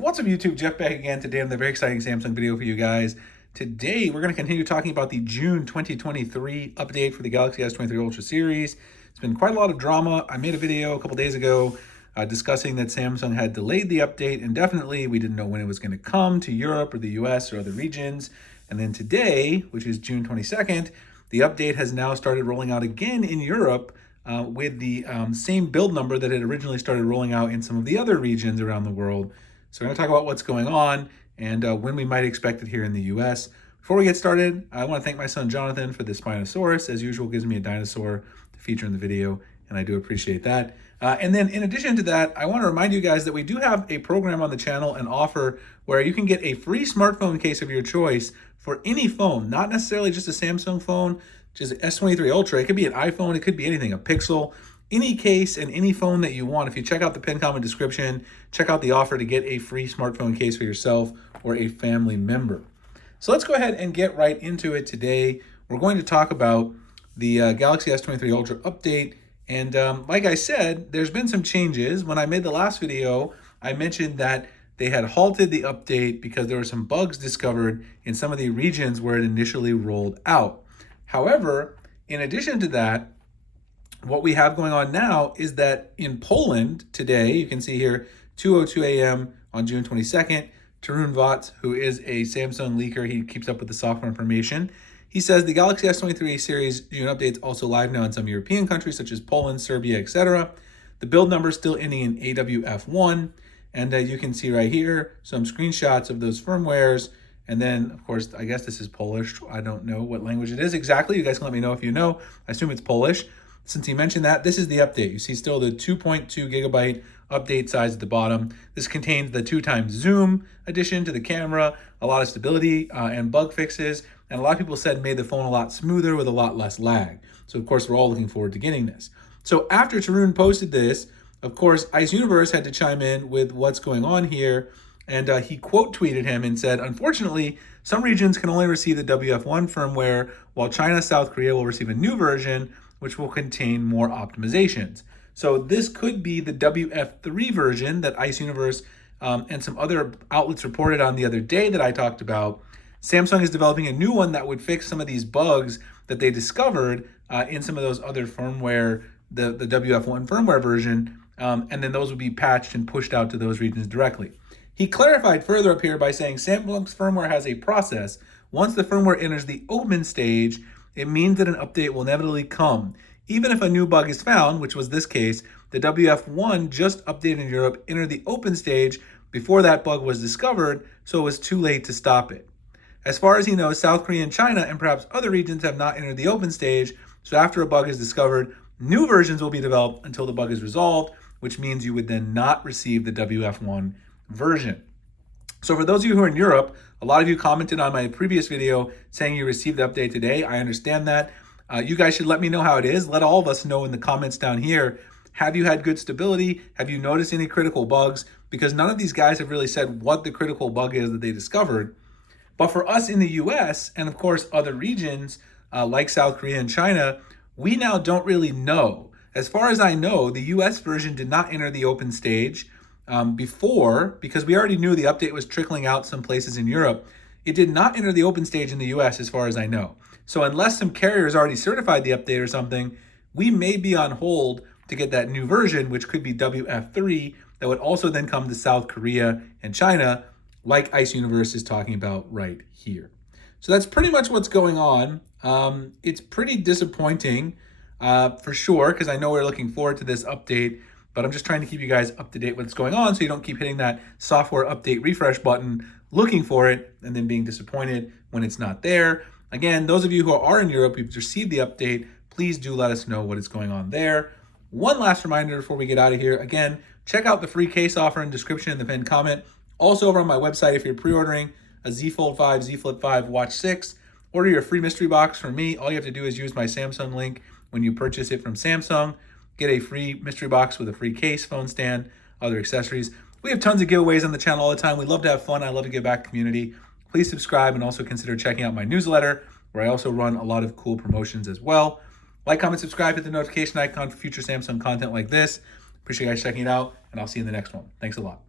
What's up YouTube, Jeff back again today on the very exciting Samsung video for you guys. Today we're going to continue talking about the June 2023 update for the Galaxy S23 Ultra series. It's been quite a lot of drama. I made a video a couple days ago discussing that Samsung had delayed the update indefinitely. We didn't know when it was going to come to Europe or the US or other regions. And then today, which is June 22nd, the update has now started rolling out again in Europe with the same build number that it originally started rolling out in some of the other regions around the world. So we're going to talk about what's going on and when we might expect it here in the US. Before we get started, I want to thank my son Jonathan for the Spinosaurus. As usual, gives me a dinosaur to feature in the video, and I do appreciate that. And then in addition to that, I want to remind you guys that we do have a program on the channel, an offer where you can get a free smartphone case of your choice for any phone, not necessarily just a Samsung phone, just an S23 Ultra. It could be an iPhone, it could be anything, a Pixel, any case and any phone that you want. If you check out the pinned comment description, check out the offer to get a free smartphone case for yourself or a family member. So let's go ahead and get right into it today. We're going to talk about the Galaxy S23 Ultra update. And like I said, there's been some changes. When I made the last video, I mentioned that they had halted the update because there were some bugs discovered in some of the regions where it initially rolled out. However, in addition to that, what we have going on now is that in Poland today, you can see here, 2:02 a.m. on June 22nd, Tarun Vats, who is a Samsung leaker, he keeps up with the software information. He says the Galaxy S23 series June update's also live now in some European countries such as Poland, Serbia, etc. The build number is still ending in AWF1. And you can see right here some screenshots of those firmwares. And then, of course, I guess this is Polish. I don't know what language it is exactly. You guys can let me know if you know. I assume it's Polish. Since he mentioned that, this is the update. You see still the 2.2 gigabyte update size at the bottom. This contains the 2x zoom addition to the camera, a lot of stability and bug fixes. And a lot of people said made the phone a lot smoother with a lot less lag. So of course, we're all looking forward to getting this. So after Tarun posted this, of course, Ice Universe had to chime in with what's going on here. And he quote tweeted him and said, unfortunately, some regions can only receive the WF1 firmware, while China, South Korea will receive a new version, which will contain more optimizations. So this could be the WF3 version that Ice Universe and some other outlets reported on the other day that I talked about. Samsung is developing a new one that would fix some of these bugs that they discovered in some of those other firmware, the WF1 firmware version, and then those would be patched and pushed out to those regions directly. He clarified further up here by saying Samsung's firmware has a process. Once the firmware enters the open stage, it means that an update will inevitably come. Even if a new bug is found, which was this case, the WF1 just updated in Europe entered the open stage before that bug was discovered, so it was too late to stop it. As far as he knows, South Korea and China and perhaps other regions have not entered the open stage, so after a bug is discovered, new versions will be developed until the bug is resolved, which means you would then not receive the WF1 version. So for those of you who are in Europe, a lot of you commented on my previous video saying you received the update today. I understand that. You guys should let me know how it is. Let all of us know in the comments down here. Have you had good stability? Have you noticed any critical bugs? Because none of these guys have really said what the critical bug is that they discovered. But for us in the US, and of course other regions like South Korea and China, we now don't really know. As far as I know, the US version did not enter the open stage before, because we already knew the update was trickling out some places in Europe. It did not enter the open stage in the US as far as I know. So unless some carriers already certified the update or something, we may be on hold to get that new version, which could be WF3, that would also then come to South Korea and China, like Ice Universe is talking about right here. So that's pretty much what's going on. It's pretty disappointing for sure, because I know we're looking forward to this update, but I'm just trying to keep you guys up to date with what's going on so you don't keep hitting that software update refresh button, looking for it, and then being disappointed when it's not there. Again, those of you who are in Europe, who've received the update, please do let us know what is going on there. One last reminder before we get out of here. Again, check out the free case offer in the description in the pinned comment. Also over on my website, if you're pre-ordering a Z Fold 5, Z Flip 5, Watch 6, order your free mystery box from me. All you have to do is use my Samsung link when you purchase it from Samsung. Get a free mystery box with a free case, phone stand, other accessories. We have tons of giveaways on the channel all the time. We love to have fun. I love to give back to the community. Please subscribe and also consider checking out my newsletter, where I also run a lot of cool promotions as well. Like, comment, subscribe, hit the notification icon for future Samsung content like this. Appreciate you guys checking it out, and I'll see you in the next one. Thanks a lot.